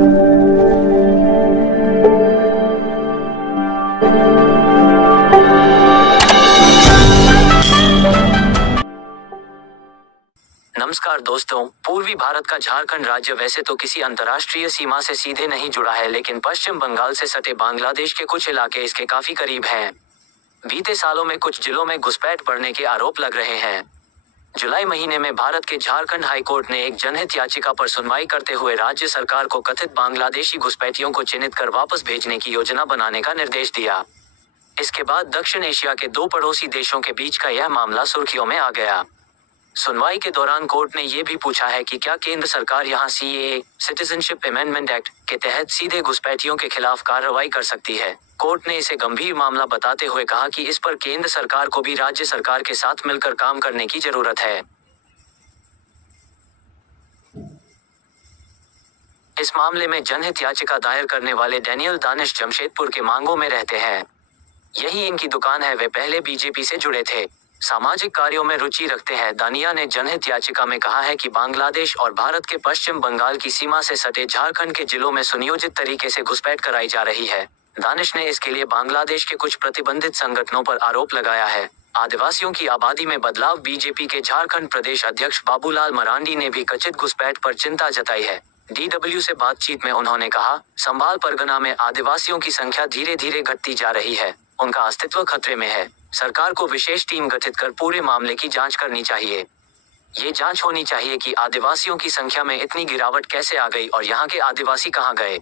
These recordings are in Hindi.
नमस्कार दोस्तों, पूर्वी भारत का झारखंड राज्य वैसे तो किसी अंतर्राष्ट्रीय सीमा से सीधे नहीं जुड़ा है, लेकिन पश्चिम बंगाल से सटे बांग्लादेश के कुछ इलाके इसके काफी करीब हैं। बीते सालों में कुछ जिलों में घुसपैठ बढ़ने के आरोप लग रहे हैं। जुलाई महीने में भारत के झारखंड हाईकोर्ट ने एक जनहित याचिका पर सुनवाई करते हुए राज्य सरकार को कथित बांग्लादेशी घुसपैठियों को चिन्हित कर वापस भेजने की योजना बनाने का निर्देश दिया। इसके बाद दक्षिण एशिया के दो पड़ोसी देशों के बीच का यह मामला सुर्खियों में आ गया। सुनवाई के दौरान कोर्ट ने यह भी पूछा है कि क्या केंद्र सरकार यहां सीएए, सिटीजनशिप अमेंडमेंट एक्ट के तहत सीधे घुसपैठियों के खिलाफ कार्रवाई कर सकती है। कोर्ट ने इसे गंभीर मामला बताते हुए कहा कि इस पर केंद्र सरकार को भी राज्य सरकार के साथ मिलकर काम करने की जरूरत है। इस मामले में जनहित याचिका दायर करने वाले डैनियल दानिश जमशेदपुर के मांगों में रहते हैं। यही इनकी दुकान है। वे पहले बीजेपी से जुड़े थे, सामाजिक कार्यों में रुचि रखते हैं। दानिया ने जनहित याचिका में कहा है कि बांग्लादेश और भारत के पश्चिम बंगाल की सीमा से सटे झारखंड के जिलों में सुनियोजित तरीके से घुसपैठ कराई जा रही है। दानिश ने इसके लिए बांग्लादेश के कुछ प्रतिबंधित संगठनों पर आरोप लगाया है। आदिवासियों की आबादी में बदलाव। बीजेपी के झारखंड प्रदेश अध्यक्ष बाबूलाल मरांडी ने भी कथित घुसपैठ पर चिंता जताई है। DW से बातचीत में उन्होंने कहा, संभाल परगना में आदिवासियों की संख्या धीरे धीरे घटती जा रही है, उनका अस्तित्व खतरे में है। सरकार को विशेष टीम गठित कर पूरे मामले की जांच करनी चाहिए। ये जांच होनी चाहिए कि आदिवासियों की संख्या में इतनी गिरावट कैसे आ गई और यहाँ के आदिवासी कहाँ गए,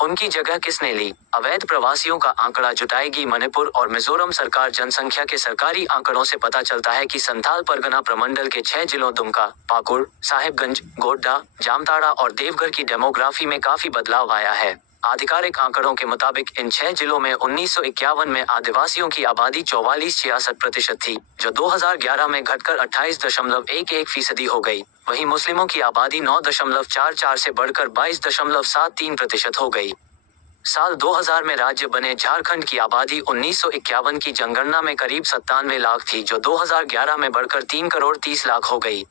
उनकी जगह किसने ली। अवैध प्रवासियों का आंकड़ा जुटाएगी मणिपुर और मिजोरम सरकार। जनसंख्या के सरकारी आंकड़ों से पता चलता है कि संथाल परगना प्रमंडल के 6 जिलों दुमका, पाकुड़, साहिबगंज, गोड्डा, जामताड़ा और देवघर की डेमोग्राफी में काफी बदलाव आया है। आधिकारिक आंकड़ों के मुताबिक इन 6 जिलों में 1951 में आदिवासियों की आबादी 44.66% थी, जो 2011 में घटकर 28.11% हो गई। वहीं मुस्लिमों की आबादी 9.44 से बढ़कर 22.73% हो गई। साल 2000 में राज्य बने झारखंड की आबादी 1951 की जनगणना में करीब 97 लाख थी, जो 2011 में बढ़कर 3 करोड़ 30 लाख हो गई।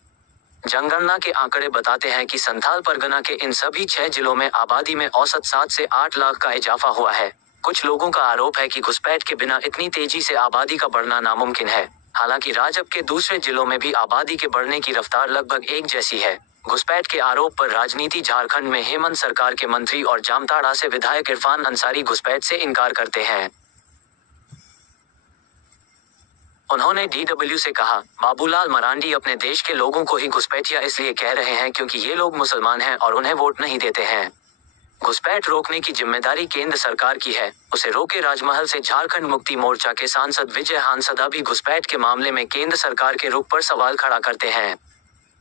जनगणना के आंकड़े बताते हैं कि संथाल परगना के इन सभी 6 जिलों में आबादी में औसत 7 से 8 लाख का इजाफा हुआ है। कुछ लोगों का आरोप है कि घुसपैठ के बिना इतनी तेजी से आबादी का बढ़ना नामुमकिन है। हालांकि राज्य के दूसरे जिलों में भी आबादी के बढ़ने की रफ्तार लगभग एक जैसी है। घुसपैठ के आरोप पर राजनीति। झारखंड में हेमंत सरकार के मंत्री और जामताड़ा से विधायक इरफान अंसारी घुसपैठ से इनकार करते हैं। उन्होंने DW से कहा, बाबूलाल मरांडी अपने देश के लोगों को ही घुसपैठिया इसलिए कह रहे हैं क्योंकि ये लोग मुसलमान हैं और उन्हें वोट नहीं देते हैं। घुसपैठ रोकने की जिम्मेदारी केंद्र सरकार की है, उसे रोके। राजमहल से झारखंड मुक्ति मोर्चा के सांसद विजय हांसदा भी घुसपैठ के मामले में केंद्र सरकार के रुख पर सवाल खड़ा करते हैं।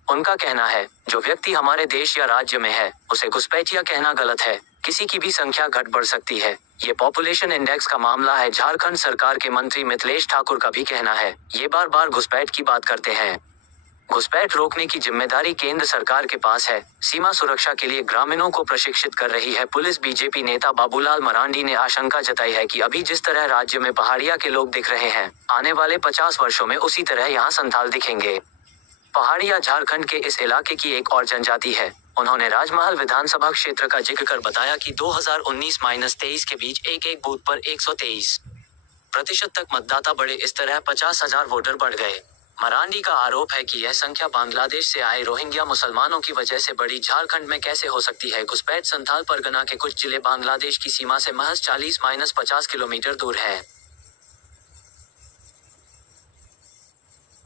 उनका कहना है, जो व्यक्ति हमारे देश या राज्य में है, उसे घुसपैठिया कहना गलत है। किसी की भी संख्या घट बढ़ सकती है। ये पॉपुलेशन इंडेक्स का मामला है। झारखंड सरकार के मंत्री मिथिलेश ठाकुर का भी कहना है, ये बार बार घुसपैठ की बात करते हैं। घुसपैठ रोकने की जिम्मेदारी केंद्र सरकार के पास है। सीमा सुरक्षा के लिए ग्रामीणों को प्रशिक्षित कर रही है पुलिस। बीजेपी नेता बाबूलाल मरांडी ने आशंका जताई है कि अभी जिस तरह राज्य में पहाड़िया के लोग दिख रहे हैं, आने वाले 50 वर्षों में उसी तरह यहाँ संथाल दिखेंगे। पहाड़िया झारखंड के इस इलाके की एक और जनजाति है। उन्होंने राजमहल विधानसभा क्षेत्र का जिक्र कर बताया कि 2019-23 के बीच एक बूथ पर 123% तक मतदाता बढ़े। इस तरह 50,000 वोटर बढ़ गए। मरांडी का आरोप है कि यह संख्या बांग्लादेश से आए रोहिंग्या मुसलमानों की वजह से बढ़ी। झारखंड में कैसे हो सकती है घुसपैठ। संथाल परगना के कुछ जिले बांग्लादेश की सीमा से महज 40-50 किलोमीटर दूर है।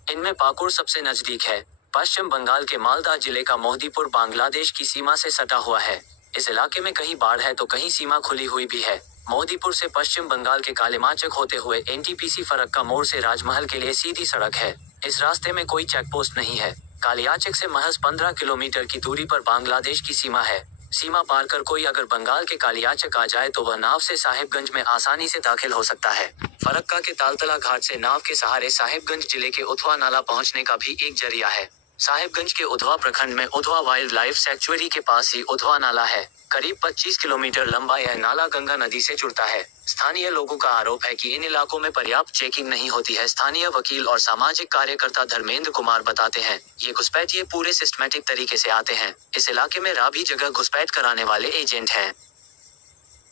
इनमें पाकुड़ सबसे नजदीक है। पश्चिम बंगाल के मालदा जिले का मोहदीपुर बांग्लादेश की सीमा से सटा हुआ है। इस इलाके में कहीं बाढ़ है तो कहीं सीमा खुली हुई भी है। मोहदीपुर से पश्चिम बंगाल के कालीमाचक होते हुए NTPC फरक्का मोड़ से राजमहल के लिए सीधी सड़क है। इस रास्ते में कोई चेकपोस्ट नहीं है। कालियाचक से महज 15 किलोमीटर की दूरी पर बांग्लादेश की सीमा है। सीमा पार कर कोई अगर बंगाल के कालियाचक आ जाए तो वह नाव से साहिबगंज में आसानी से दाखिल हो सकता है। फरक्का के तालतला घाट से नाव के सहारे साहिबगंज जिले के उथवा नाला पहुंचने का भी एक जरिया है। साहिबगंज के उधवा प्रखंड में उधवा वाइल्ड लाइफ सैंक्चुअरी के पास ही उधवा नाला है। करीब 25 किलोमीटर लंबा यह नाला गंगा नदी से जुड़ता है। स्थानीय लोगों का आरोप है कि इन इलाकों में पर्याप्त चेकिंग नहीं होती है। स्थानीय वकील और सामाजिक कार्यकर्ता धर्मेंद्र कुमार बताते हैं, ये घुसपैठिए पूरे सिस्टमेटिक तरीके से आते हैं। इस इलाके में राभी जगह घुसपैठ कराने वाले एजेंट हैं।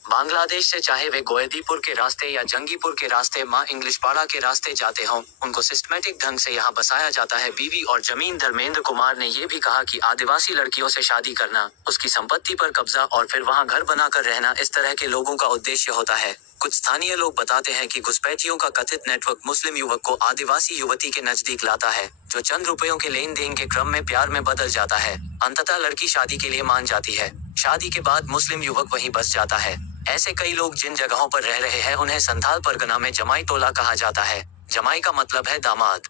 बांग्लादेश से चाहे वे गोयदीपुर के रास्ते या जंगीपुर के रास्ते माँ इंग्लिश पाड़ा के रास्ते जाते हों, उनको सिस्टमेटिक ढंग से यहाँ बसाया जाता है। बीवी और जमीन। धर्मेंद्र कुमार ने ये भी कहा कि आदिवासी लड़कियों से शादी करना, उसकी संपत्ति पर कब्जा और फिर वहाँ घर बनाकर रहना इस तरह के लोगों का उद्देश्य होता है। कुछ स्थानीय लोग बताते हैं कि घुसपैठियों का कथित नेटवर्क मुस्लिम युवक को आदिवासी युवती के नजदीक लाता है, जो चंद रुपयों के लेन देन के क्रम में प्यार में बदल जाता है। अंततः लड़की शादी के लिए मान जाती है। शादी के बाद मुस्लिम युवक वहीं बस जाता है। ऐसे कई लोग जिन जगहों पर रह रहे हैं उन्हें संथाल परगना में जमाई टोला कहा जाता है। जमाई का मतलब है दामाद।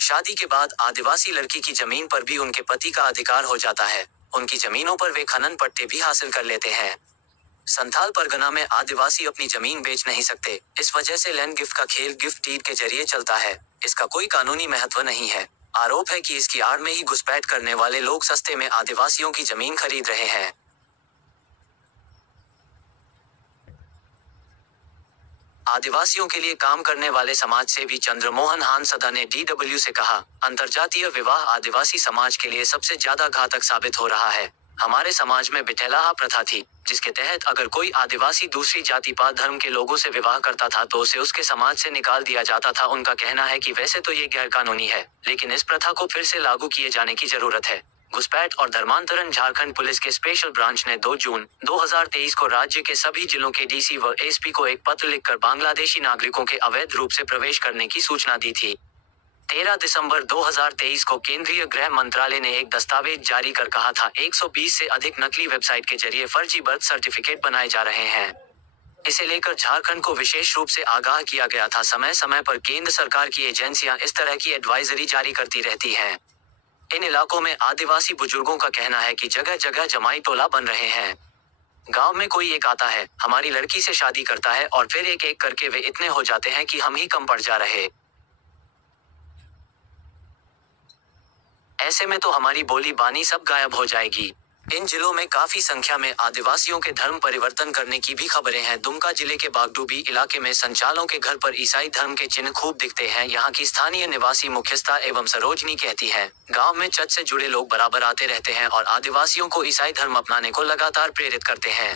शादी के बाद आदिवासी लड़की की जमीन पर भी उनके पति का अधिकार हो जाता है। उनकी जमीनों पर वे खनन पट्टे भी हासिल कर लेते हैं। संथाल परगना में आदिवासी अपनी जमीन बेच नहीं सकते। इस वजह से लैंड गिफ्ट का खेल गिफ्ट डीड के जरिए चलता है। इसका कोई कानूनी महत्व नहीं है। आरोप है कि इसकी आड़ में ही घुसपैठ करने वाले लोग सस्ते में आदिवासियों की जमीन खरीद रहे हैं। आदिवासियों के लिए काम करने वाले समाज सेवी चंद्रमोहन हांसदा ने DW से कहा, अंतरजातीय विवाह आदिवासी समाज के लिए सबसे ज्यादा घातक साबित हो रहा है। हमारे समाज में बिठैलाहा प्रथा थी, जिसके तहत अगर कोई आदिवासी दूसरी जाति पात धर्म के लोगों से विवाह करता था तो उसे उसके समाज से निकाल दिया जाता था। उनका कहना है कि वैसे तो ये गैर कानूनी है, लेकिन इस प्रथा को फिर से लागू किए जाने की जरूरत है। घुसपैठ और धर्मांतरण। झारखंड पुलिस के स्पेशल ब्रांच ने 2 जून 2023 को राज्य के सभी जिलों के DC व SP को एक पत्र लिखकर बांग्लादेशी नागरिकों के अवैध रूप से प्रवेश करने की सूचना दी थी। 13 दिसंबर 2023 को केंद्रीय गृह मंत्रालय ने एक दस्तावेज जारी कर कहा था, 120 से अधिक नकली वेबसाइट के जरिए फर्जी बर्थ सर्टिफिकेट बनाए जा रहे हैं। इसे लेकर झारखंड को विशेष रूप से आगाह किया गया था। समय समय पर केंद्र सरकार की एजेंसियां इस तरह की एडवाइजरी जारी करती रहती हैं। इन इलाकों में आदिवासी बुजुर्गों का कहना है कि जगह जगह जमाई टोला बन रहे हैं। गांव में कोई एक आता है, हमारी लड़की से शादी करता है और फिर एक एक करके वे इतने हो जाते हैं कि हम ही कम पड़ जा रहे। ऐसे में तो हमारी बोली बानी सब गायब हो जाएगी। इन जिलों में काफी संख्या में आदिवासियों के धर्म परिवर्तन करने की भी खबरें हैं। दुमका जिले के बागडूबी इलाके में संचालों के घर पर ईसाई धर्म के चिन्ह खूब दिखते हैं। यहाँ की स्थानीय निवासी मुख्यस्था एवं सरोजनी कहती है, गांव में चर्च से जुड़े लोग बराबर आते रहते हैं और आदिवासियों को ईसाई धर्म अपनाने को लगातार प्रेरित करते हैं।